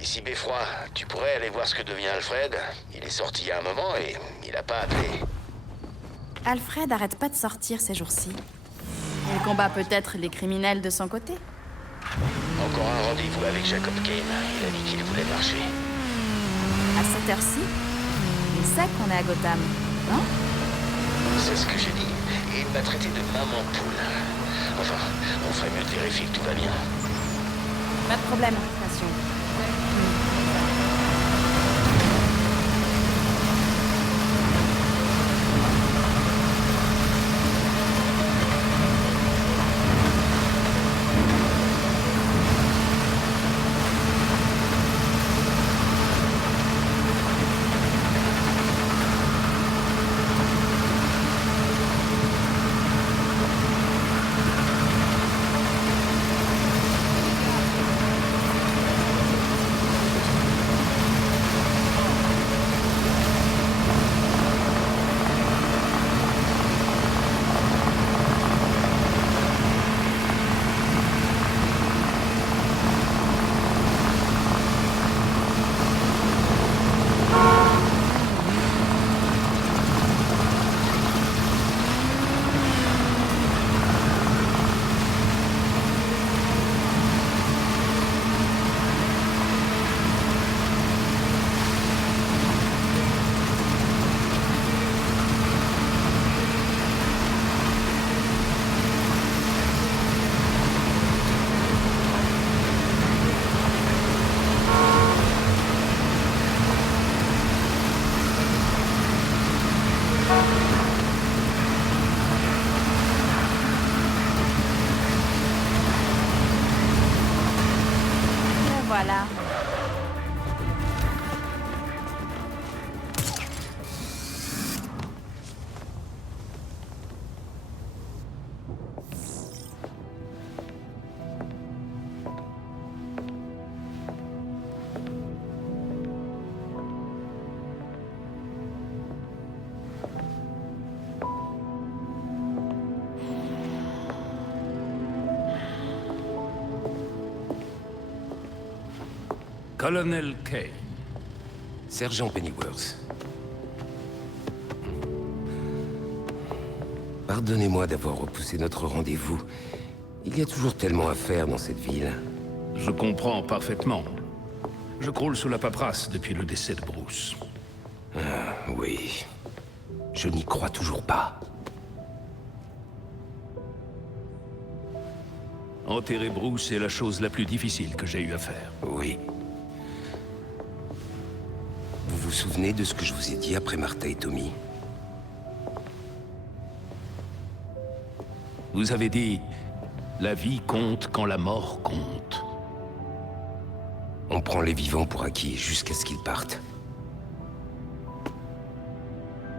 Ici Beffroi, tu pourrais aller voir ce que devient Alfred. Il est sorti il y a un moment et il a pas appelé. Alfred arrête pas de sortir ces jours-ci. Il combat peut-être les criminels de son côté. Encore un rendez-vous avec Jacob Kane. Il a dit qu'il voulait marcher. À cette heure-ci, il sait qu'on est à Gotham, non? C'est ce que j'ai dit. Et il m'a traité de maman poule. Enfin, on ferait mieux de vérifier que tout va bien. Pas de problème, passion. Voilà. Colonel Kane. Sergent Pennyworth. Pardonnez-moi d'avoir repoussé notre rendez-vous. Il y a toujours tellement à faire dans cette ville. Je comprends parfaitement. Je croule sous la paperasse depuis le décès de Bruce. Oui. Je n'y crois toujours pas. Enterrer Bruce est la chose la plus difficile que j'ai eu à faire. Oui. Vous vous souvenez de ce que je vous ai dit après Martha et Tommy? Vous avez dit, la vie compte quand la mort compte. On prend les vivants pour acquis jusqu'à ce qu'ils partent.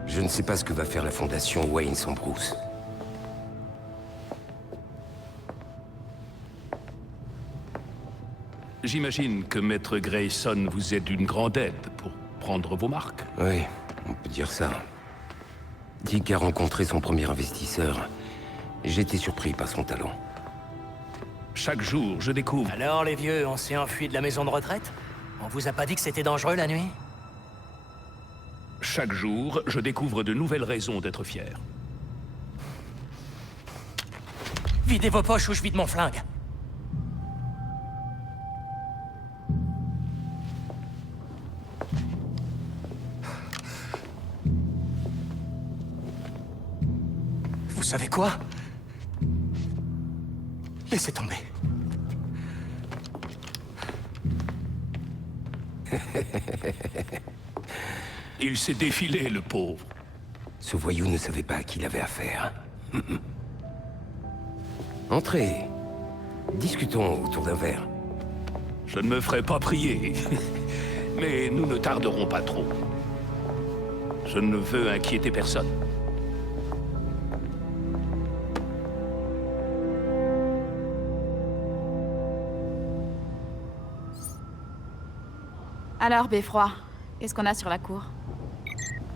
Je ne sais pas ce que va faire la Fondation Wayne sans Bruce. J'imagine que Maître Grayson vous est d'une grande aide pour prendre vos marques. Oui, on peut dire ça. Dick a rencontré son premier investisseur. J'ai été surpris par son talent. Chaque jour, je découvre... Alors, les vieux, on s'est enfui de la maison de retraite? On vous a pas dit que c'était dangereux la nuit? Chaque jour, je découvre de nouvelles raisons d'être fier. Videz vos poches ou je vide mon flingue. Vous savez quoi? Laissez tomber. Il s'est défilé, le pauvre. Ce voyou ne savait pas à qui il avait affaire. Entrez. Discutons autour d'un verre. Je ne me ferai pas prier. Mais nous ne tarderons pas trop. Je ne veux inquiéter personne. Alors, Beffroi, qu'est-ce qu'on a sur la cour?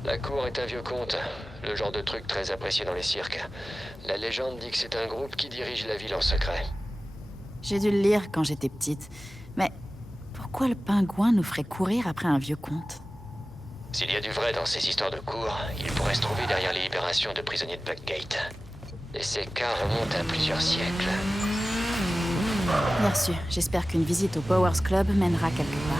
La cour est un vieux conte, le genre de truc très apprécié dans les cirques. La légende dit que c'est un groupe qui dirige la ville en secret. J'ai dû le lire quand j'étais petite. Mais pourquoi le pingouin nous ferait courir après un vieux conte? S'il y a du vrai dans ces histoires de cours, il pourrait se trouver derrière les libérations de prisonniers de Blackgate. Et ces cas remontent à plusieurs siècles. Bien sûr, j'espère qu'une visite au Powers Club mènera quelque part.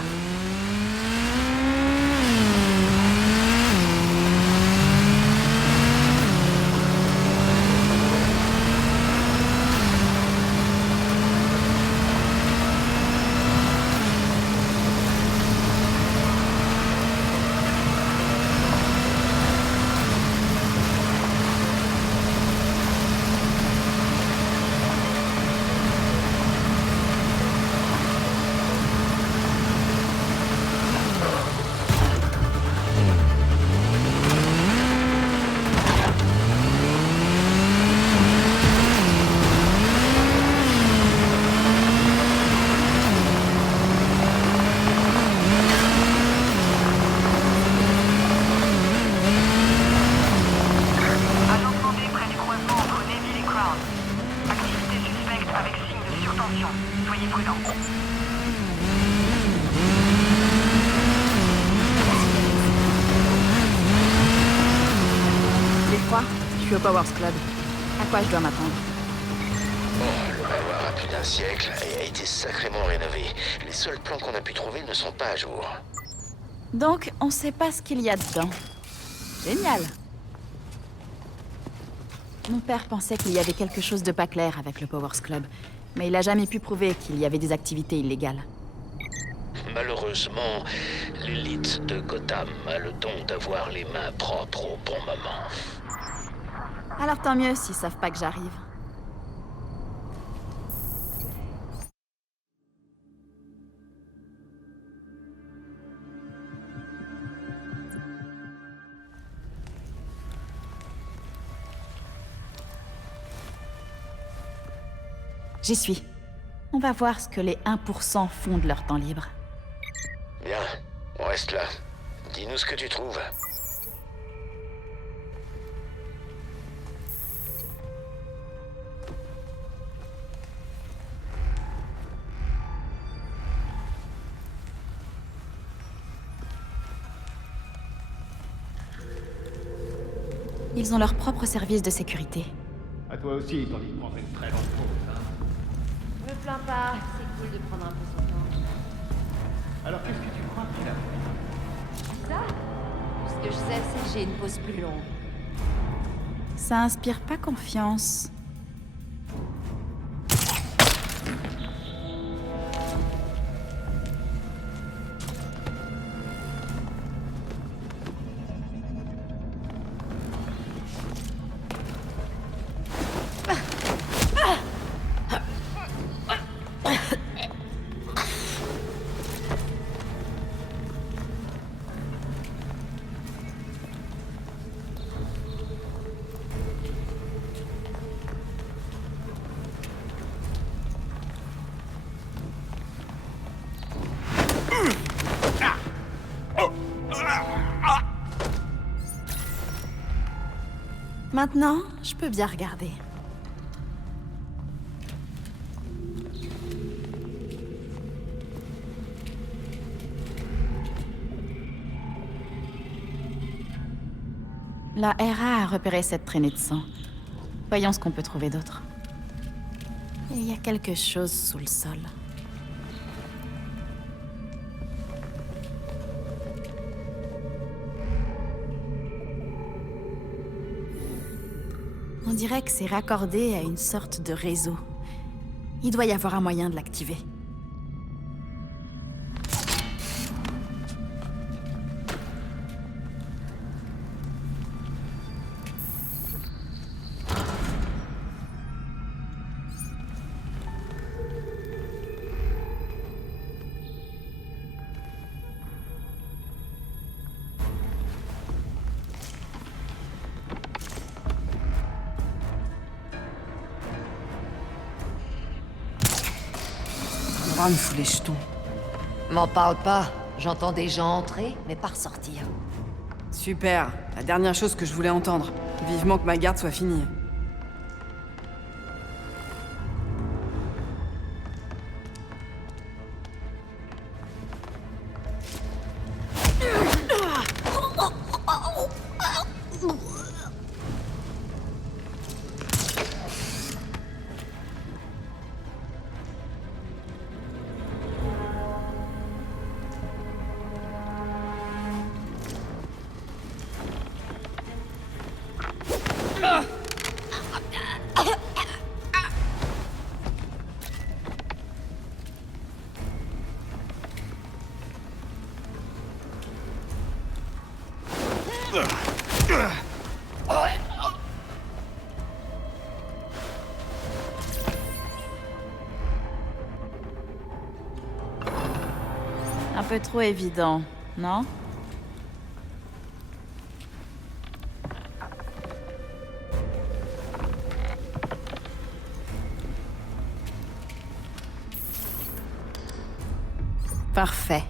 Je suis au Powers Club. À quoi je dois m'attendre? Le manoir a plus d'un siècle et a été sacrément rénové. Les seuls plans qu'on a pu trouver ne sont pas à jour. Donc, on sait pas ce qu'il y a dedans. Génial! Mon père pensait qu'il y avait quelque chose de pas clair avec le Powers Club, mais il a jamais pu prouver qu'il y avait des activités illégales. Malheureusement, l'élite de Gotham a le don d'avoir les mains propres au bon moment. Alors tant mieux s'ils savent pas que j'arrive. J'y suis. On va voir ce que les 1% font de leur temps libre. Bien, on reste là. Dis-nous ce que tu trouves. Ils ont leur propre service de sécurité. À toi aussi, tandis de prendre une très longue pause, hein. Me plains pas, c'est cool de prendre un peu son temps. Alors qu'est-ce que tu crois qu'il a fait? Ça? Tout ce que je sais, c'est que j'ai une pause plus longue. Ça inspire pas confiance. Maintenant, je peux bien regarder. La RA a repéré cette traînée de sang. Voyons ce qu'on peut trouver d'autre. Il y a quelque chose sous le sol. On dirait que c'est raccordé à une sorte de réseau. Il doit y avoir un moyen de l'activer. Me fout les jetons. M'en parle pas. J'entends des gens entrer, mais pas ressortir. Super, la dernière chose que je voulais entendre. Vivement que ma garde soit finie. peu trop évident, non? Parfait.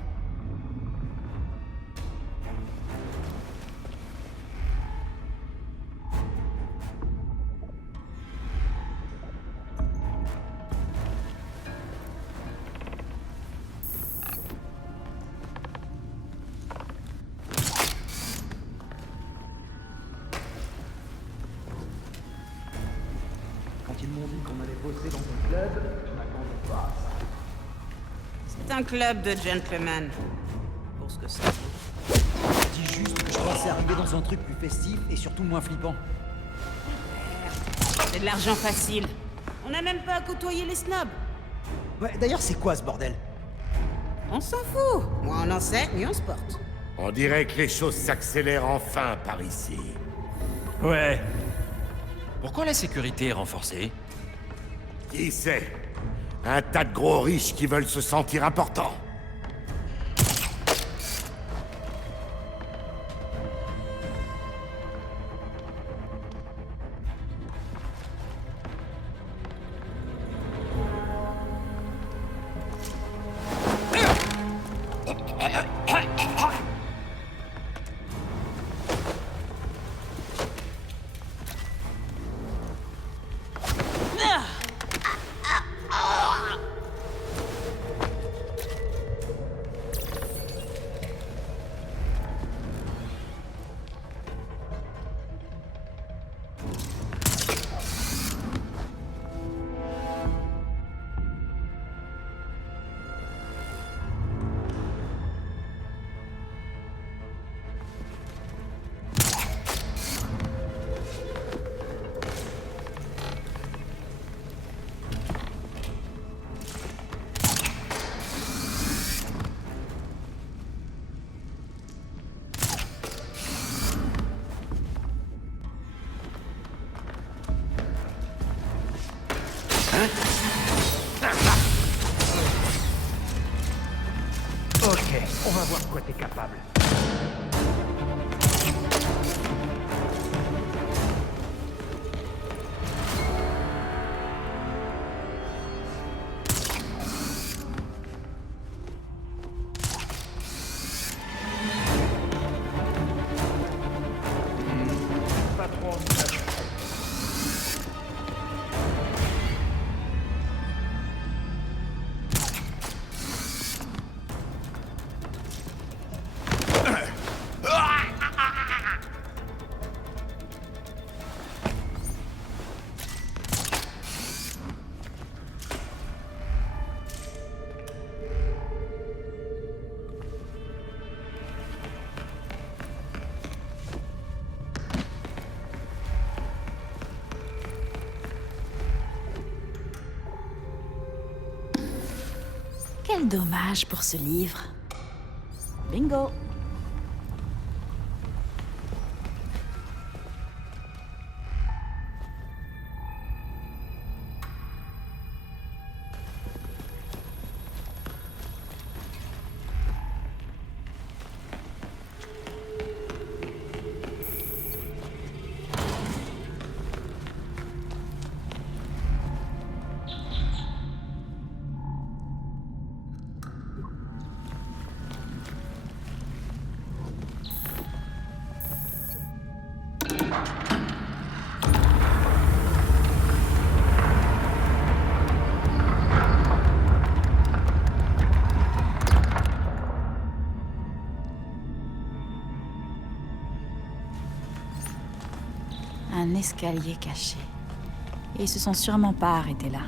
Quand ils m'ont dit qu'on allait bosser dans un club, je m'attendais pas à ça. C'est un club de gentlemen. Pour ce que ça vaut. Je dis juste que je pensais arriver dans un truc plus festif et surtout moins flippant. C'est de l'argent facile. On n'a même pas à côtoyer les snobs. Ouais, d'ailleurs, c'est quoi ce bordel? On s'en fout. Moi, on enseigne et on se porte. On dirait que les choses s'accélèrent enfin par ici. Ouais. Pourquoi la sécurité est renforcée? Qui sait? Un tas de gros riches qui veulent se sentir importants. Ok, on va voir de quoi t'es capable. Pas trop envie de la- Quel dommage pour ce livre. Bingo. Un escalier caché. Et ils se sont sûrement pas arrêtés là.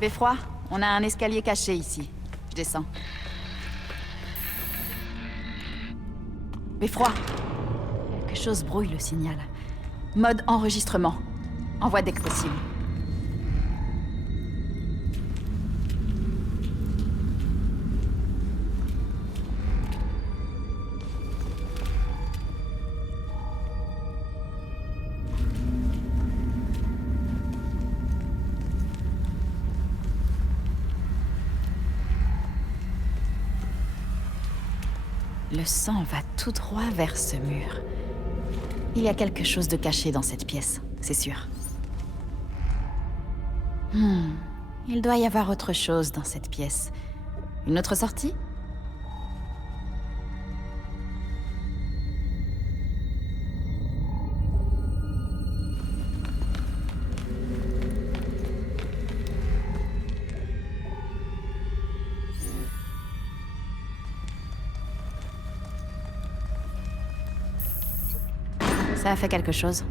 Beffroi, on a un escalier caché ici. Je descends. Beffroi, quelque chose brouille le signal. Mode enregistrement. Envoie dès que possible. Le sang va tout droit vers ce mur. Il y a quelque chose de caché dans cette pièce, c'est sûr. Il doit y avoir autre chose dans cette pièce. Une autre sortie? Ça a fait quelque chose.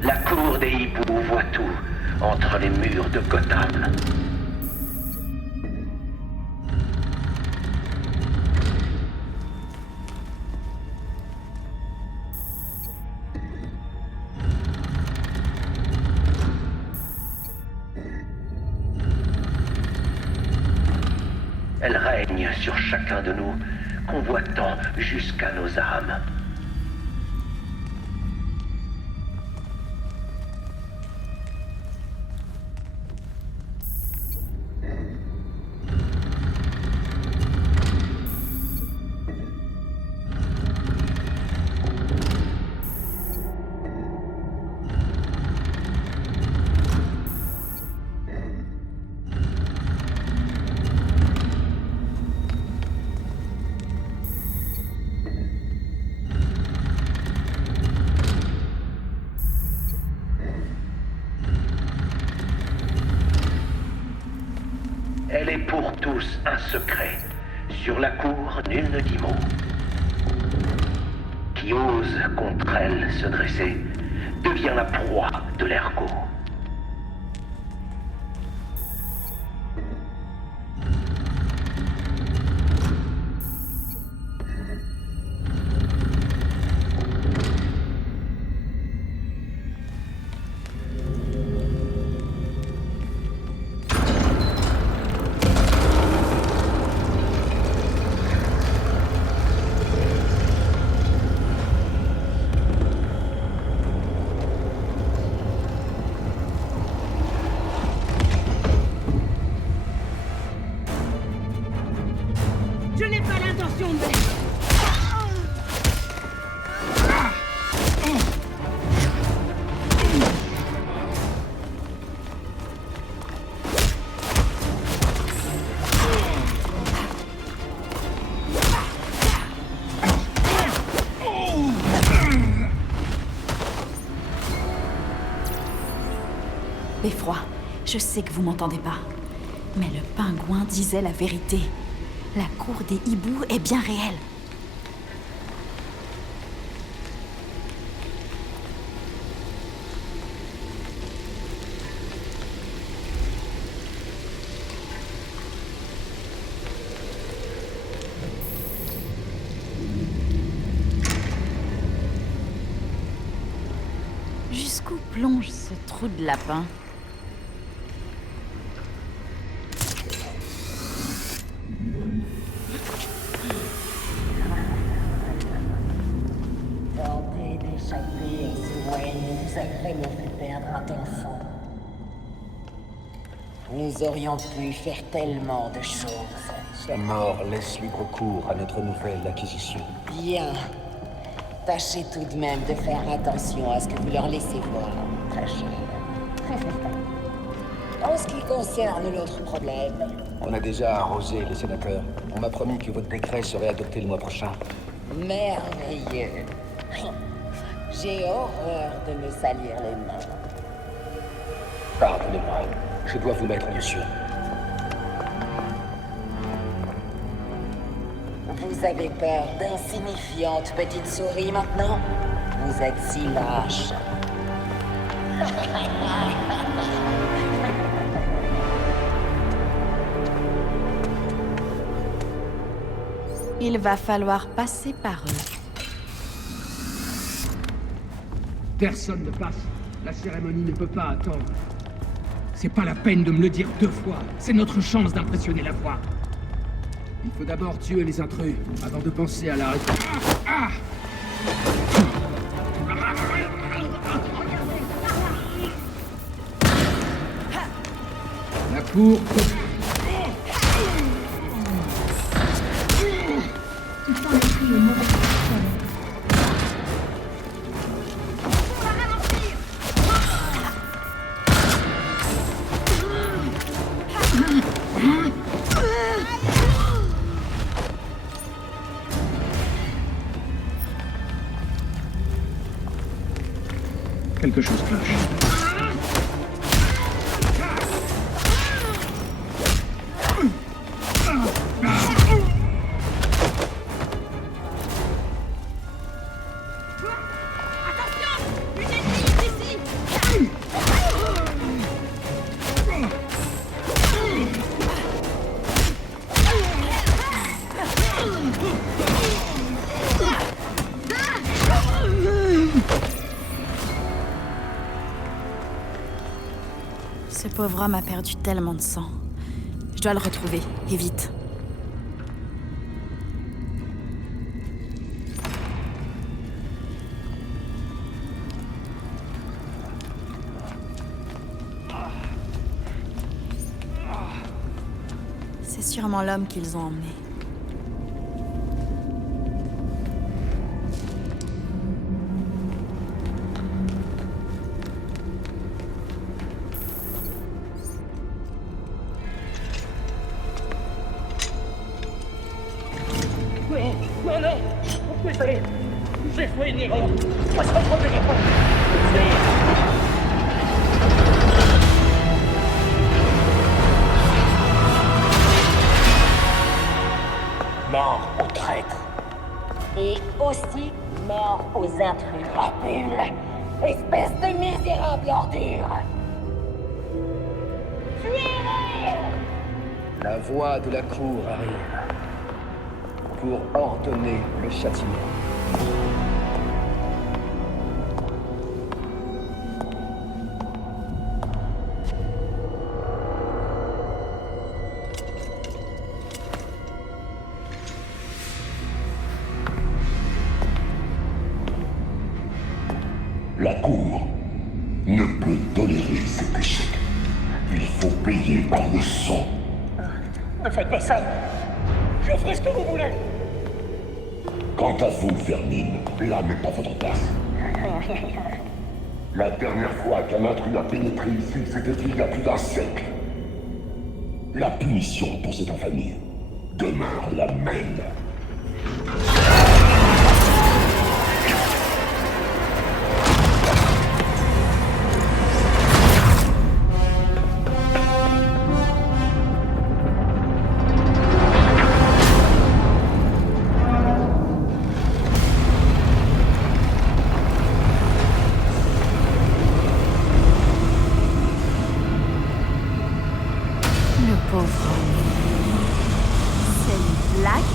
La cour des hiboux voit tout entre les murs de Gotham. Elle règne sur chacun de nous, convoitant jusqu'à nos âmes. Elle est pour tous un secret. Sur la cour, nul ne dit mot. Qui ose contre elle se dresser devient la proie de l'ergot. Je n'ai pas l'intention de... Beffroi, je sais que vous m'entendez pas. Mais le pingouin disait la vérité. La cour des hiboux est bien réelle. Jusqu'où plonge ce trou de lapin? Tenter d'échapper à ce Wayne nous a vraiment fait perdre un enfant. Nous aurions pu faire tellement de choses. Sa mort laisse libre cours à notre nouvelle acquisition. Bien. Tâchez tout de même de faire attention à ce que vous leur laissez voir, très cher. En ce qui concerne l'autre problème... On a déjà arrosé les sénateurs. On m'a promis que votre décret serait adopté le mois prochain. Merveilleux. J'ai horreur de me salir les mains. Pardonnez-moi, je dois vous mettre en lieu sûr. Vous avez peur d'insignifiantes petites souris maintenant? Vous êtes si lâche. Il va falloir passer par eux. Personne ne passe. La cérémonie ne peut pas attendre. C'est pas la peine de me le dire 2 fois. C'est notre chance d'impressionner la foi. Il faut d'abord tuer les intrus, avant de penser à la réponse. La cour... Quelque chose cloche. Ce pauvre homme a perdu tellement de sang. Je dois le retrouver, et vite. C'est sûrement l'homme qu'ils ont emmené. Non, désolé, j'ai fait une erreur. Moi, ça me revenait pas. Mort aux traîtres. Et aussi mort aux intrus. Rapule, espèce de misérable ordure. Tuez-les! La voix de la cour arrive pour ordonner le châtiment. La Cour ne peut tolérer cet échec. Il faut payer par le sang. Ne faites pas ça. Je ferai ce que vous voulez. Quant à vous, Vermine, là n'est pas votre place. La dernière fois qu'un intrus a pénétré ici, c'était il y a plus d'un siècle. La punition pour cette infamie demeure la même. Pauvre homme. C'est une blague?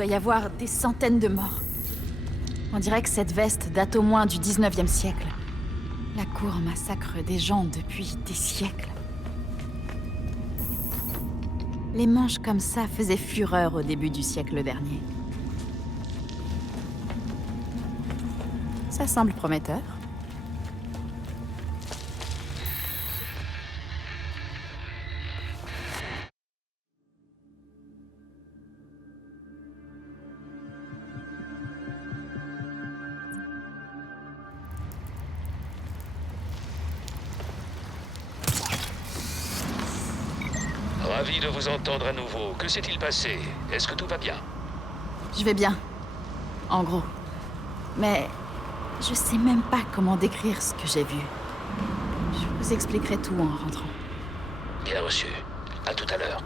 doit y avoir des centaines de morts. On dirait que cette veste date au moins du 19e siècle. La cour massacre des gens depuis des siècles. Les manches comme ça faisaient fureur au début du siècle dernier. Ça semble prometteur. Ravi de vous entendre à nouveau. Que s'est-il passé? Est-ce que tout va bien? Je vais bien. En gros. Mais je sais même pas comment décrire ce que j'ai vu. Je vous expliquerai tout en rentrant. Bien reçu. À tout à l'heure.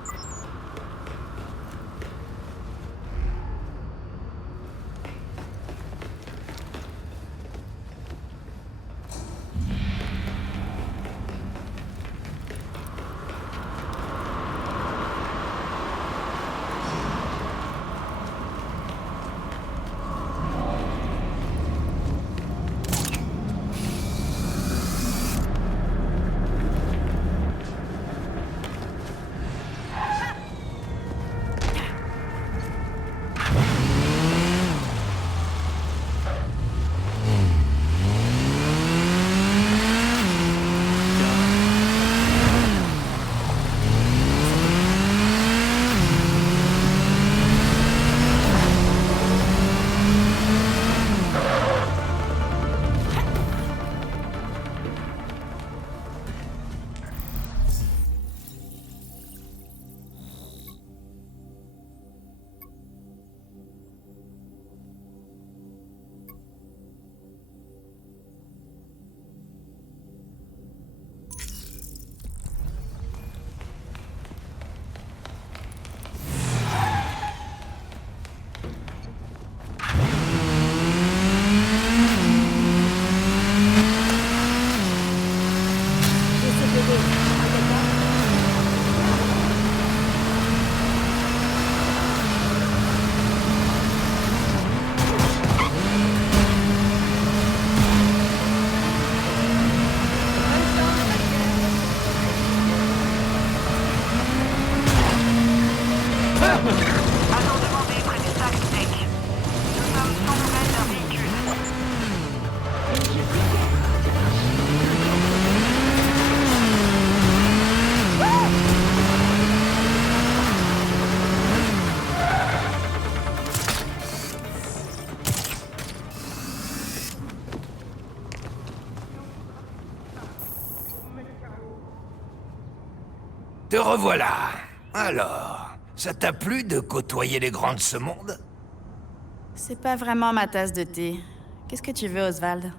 Te revoilà. Alors, ça t'a plu de côtoyer les grands de ce monde? C'est pas vraiment ma tasse de thé. Qu'est-ce que tu veux, Oswald?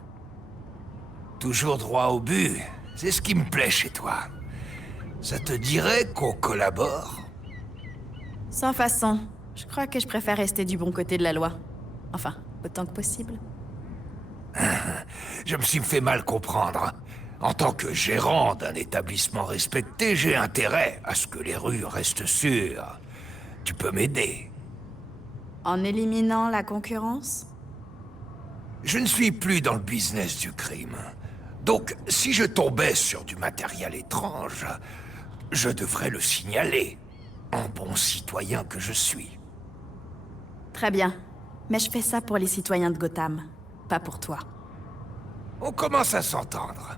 Toujours droit au but. C'est ce qui me plaît chez toi. Ça te dirait qu'on collabore? Sans façon. Je crois que je préfère rester du bon côté de la loi. Enfin, autant que possible. Je me suis fait mal comprendre. En tant que gérant d'un établissement respecté, j'ai intérêt à ce que les rues restent sûres. Tu peux m'aider. En éliminant la concurrence? Je ne suis plus dans le business du crime. Donc, si je tombais sur du matériel étrange, je devrais le signaler, en bon citoyen que je suis. Très bien. Mais je fais ça pour les citoyens de Gotham, pas pour toi. On commence à s'entendre.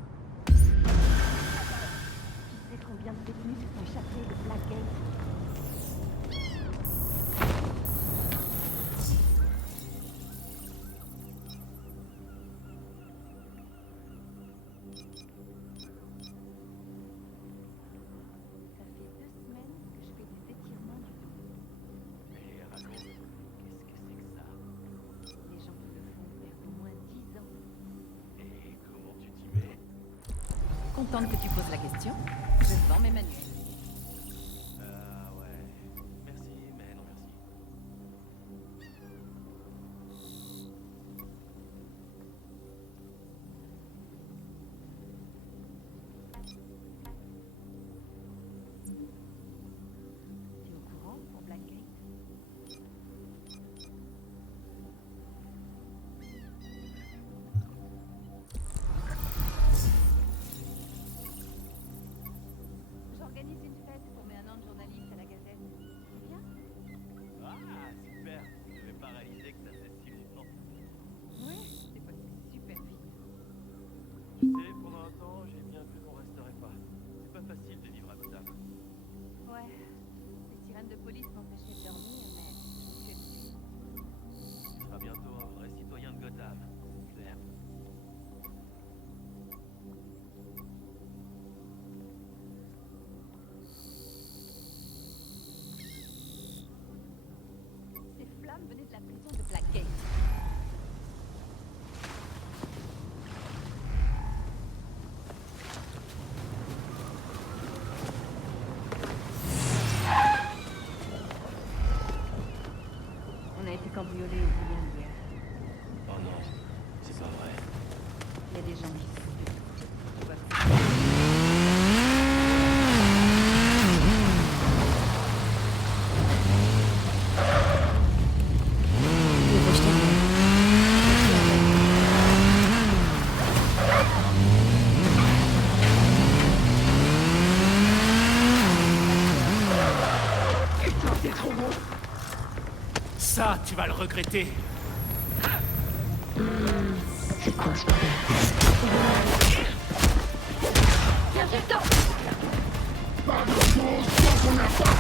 Contente que tu poses la question. Je vends mes manuels. Ouais. Merci, mais non merci. T'es au courant pour Blackgate? Oh non, c'est pas vrai. Il y a des gens qui... Ça, tu vas le regretter. C'est quoi ce bordel? Viens, viens, temps. Pas de pause tant qu'on n'a pas.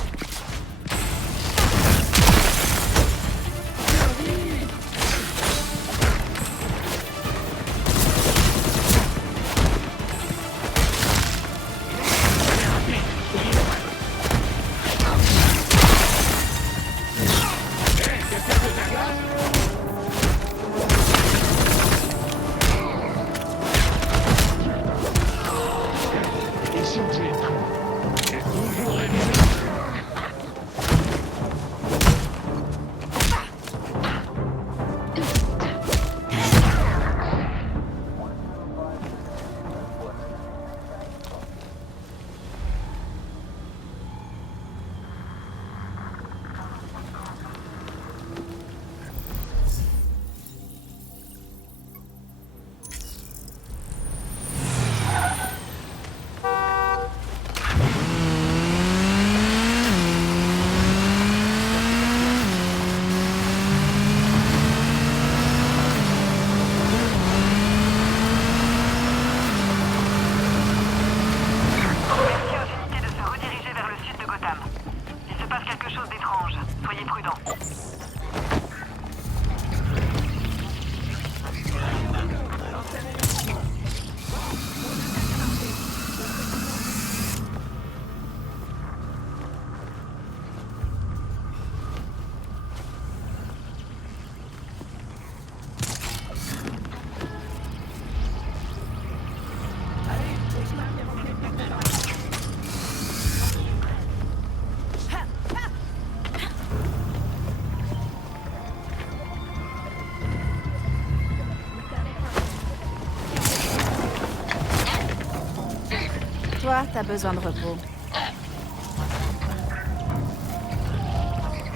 Toi, t'as besoin de repos.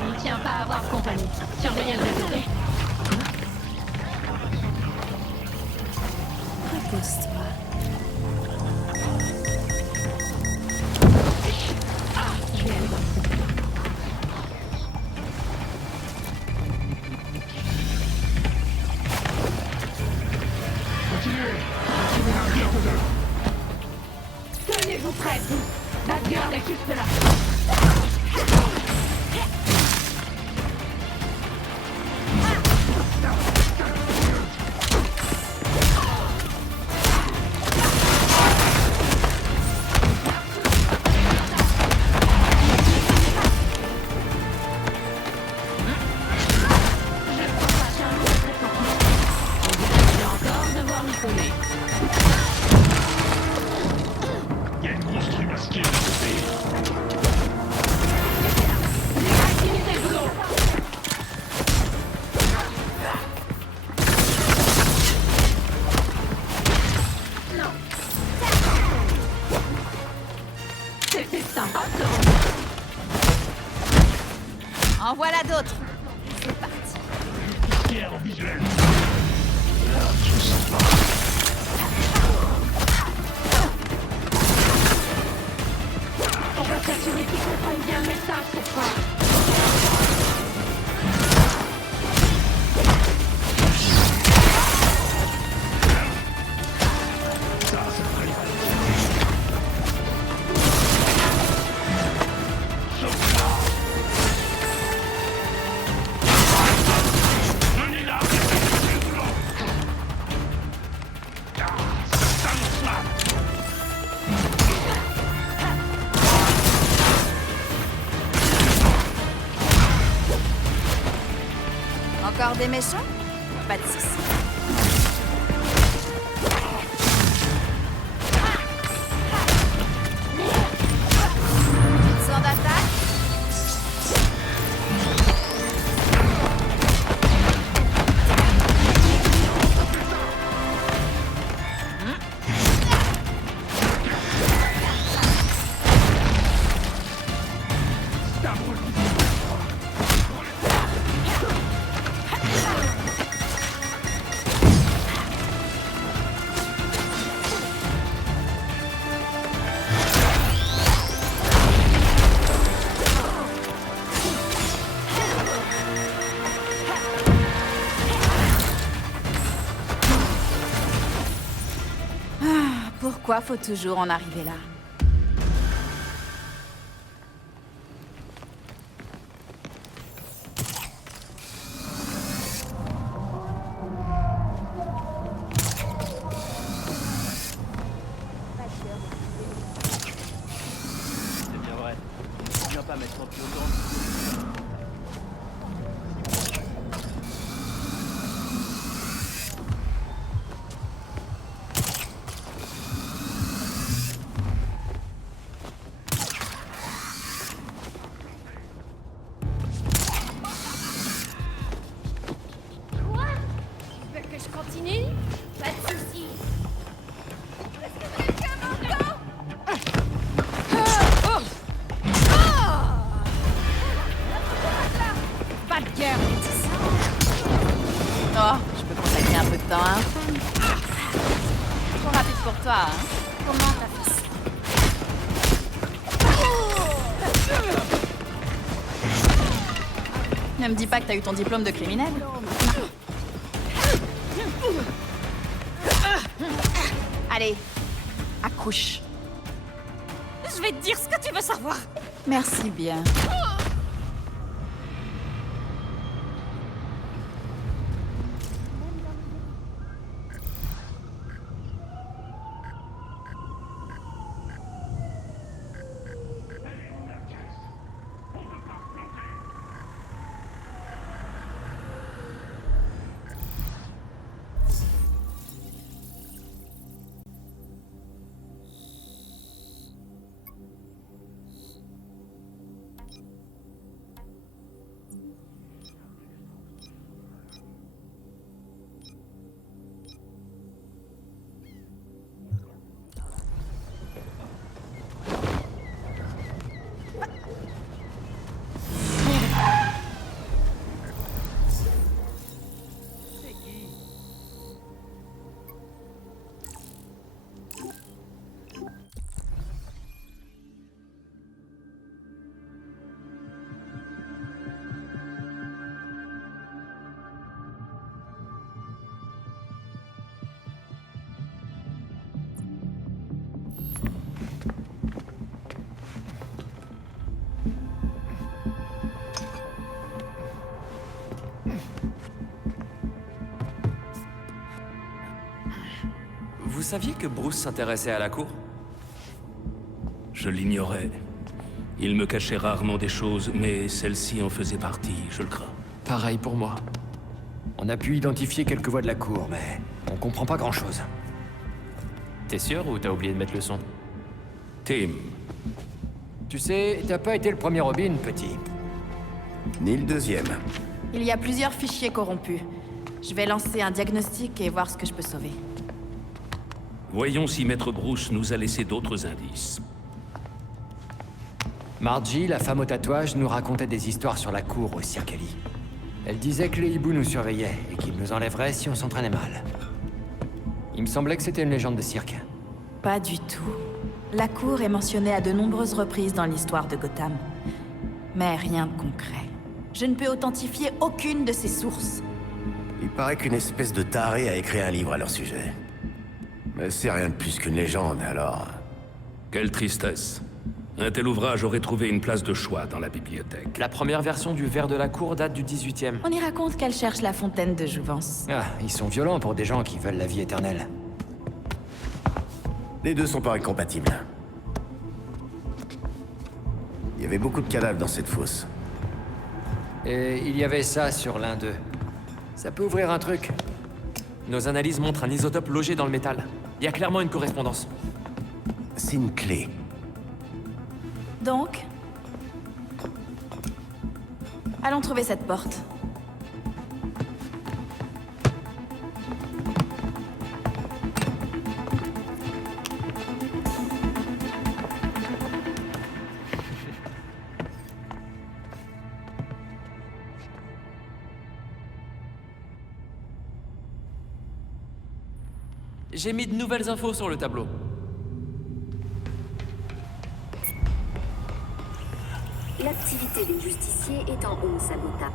Il tient pas à avoir compagnie. Surveillez le réseau. Repose-toi. Je vais aller voir. Tenez-vous prêts, tous. La garde est juste là. En voilà d'autres. C'est parti. On va s'assurer qu'ils comprennent bien le message cette fois. Encore des méchants? Pas de soucis. Son d'attaque? Pourquoi faut toujours en arriver là? C'est bien vrai. Viens pas mettre ton pied au temps. Quoi? Tu veux que je continue? Pas de soucis. Est-ce que quelqu'un m'entend? Pas de guerre, Laetitia. Oh, je peux consacrer un peu de temps, hein? Trop rapide pour toi, hein? Comment t'as fait ça? Ne me dis pas que t'as eu ton diplôme de criminel. Allez, accouche. Je vais te dire ce que tu veux savoir. Merci bien. Vous saviez que Bruce s'intéressait à la cour? Je l'ignorais. Il me cachait rarement des choses, mais celle-ci en faisait partie, je le crains. Pareil pour moi. On a pu identifier quelques voies de la cour, mais on comprend pas grand-chose. T'es sûr ou t'as oublié de mettre le son? Tim. Tu sais, t'as pas été le premier Robin, petit. Ni le deuxième. Il y a plusieurs fichiers corrompus. Je vais lancer un diagnostic et voir ce que je peux sauver. Voyons si Maître Bruce nous a laissé d'autres indices. Margie, la femme au tatouage, nous racontait des histoires sur la cour au Cirque Ali. Elle disait que les hiboux nous surveillaient et qu'ils nous enlèveraient si on s'entraînait mal. Il me semblait que c'était une légende de cirque. Pas du tout. La cour est mentionnée à de nombreuses reprises dans l'histoire de Gotham. Mais rien de concret. Je ne peux authentifier aucune de ces sources. Il paraît qu'une espèce de taré a écrit un livre à leur sujet. Mais c'est rien de plus qu'une légende, alors... Quelle tristesse. Un tel ouvrage aurait trouvé une place de choix dans la bibliothèque. La première version du Ver de la Cour date du 18e. On y raconte qu'elle cherche la fontaine de jouvence. Ah, ils sont violents pour des gens qui veulent la vie éternelle. Les deux sont pas incompatibles. Il y avait beaucoup de cadavres dans cette fosse. Et il y avait ça sur l'un d'eux. Ça peut ouvrir un truc. Nos analyses montrent un isotope logé dans le métal. Il y a clairement une correspondance. C'est une clé. Donc, allons trouver cette porte. J'ai mis de nouvelles infos sur le tableau. L'activité des justiciers est en hausse à Gotham.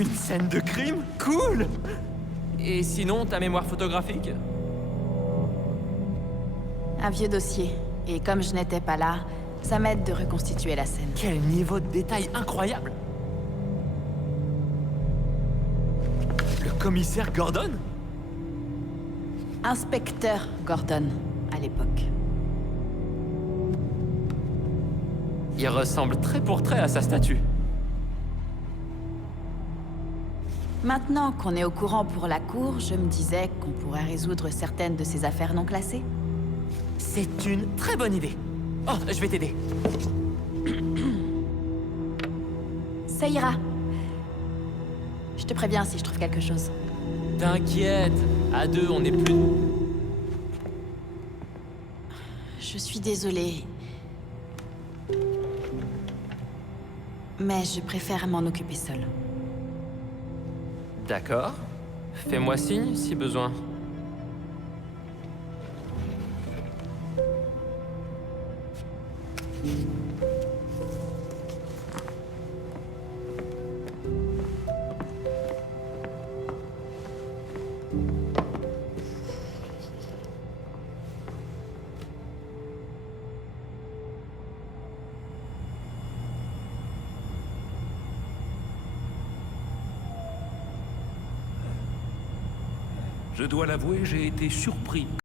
Une scène de crime? Cool! Et sinon, ta mémoire photographique? Un vieux dossier. Et comme je n'étais pas là, ça m'aide de reconstituer la scène. Quel niveau de détail incroyable! Le commissaire Gordon? Inspecteur Gordon, à l'époque. Il ressemble trait pour trait à sa statue. Maintenant qu'on est au courant pour la cour, je me disais qu'on pourrait résoudre certaines de ces affaires non classées. C'est une très bonne idée. Oh, je vais t'aider. Ça ira. Je te préviens si je trouve quelque chose. T'inquiète, à deux, on n'est plus... Je suis désolée. Mais je préfère m'en occuper seule. D'accord. Fais-moi signe si besoin. Je dois l'avouer, j'ai été surpris